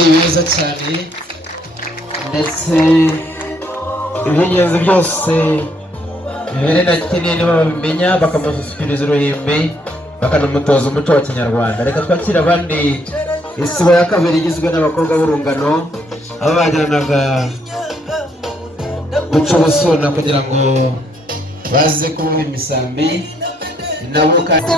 beza cyane ndetse iby'ingenzi byose bibere na kinini niba babimenya bakamushyikiriza uruhimbi bakanamutoza umuco wa kinyarwanda. Reka twakire abandi isibo ya kabiri igizwe n'abakobwa b'urungano abo bajyanaga guca ubusuna kugira ngo baze kuboha imisambi nabo kandi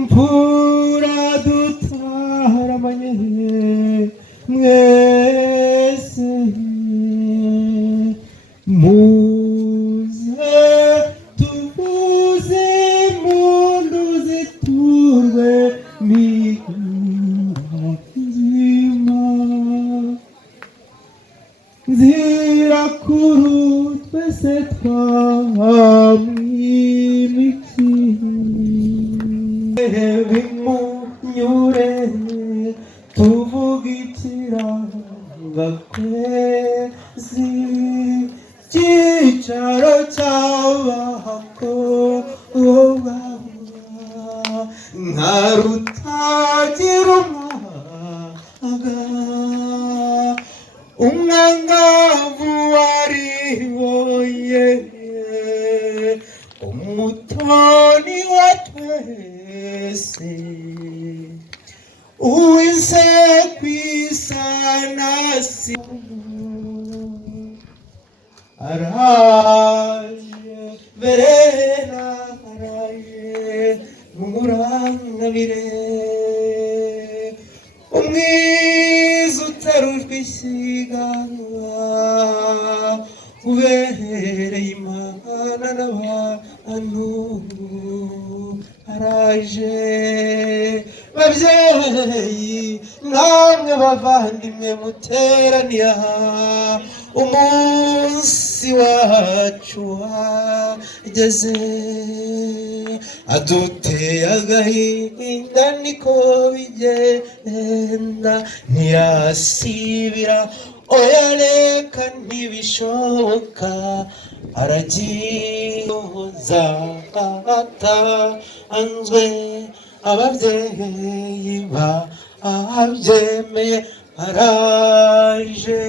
mpura dutaramanye mwese muze tuvuze impundu ziturwe nzima zirakuru twese twamwimiki bimunyure tuvugitira kwezi cyicaro cy'abakobwa nka rutagira umwaga umwangavu wariboye umutoni wa twese uwise kwisanasi araje verena araje mumurangabire umwiza utarujwe isiganwa ubereye Imana n'abantu araje babyeyi namwe bavandimwe muteraniye umunsi wacu wageze aduteye agahinda niko bigenda ntiyasibira oya reka ntibishoboka aragihoza atanzwe ababyeyi babyemeye araje.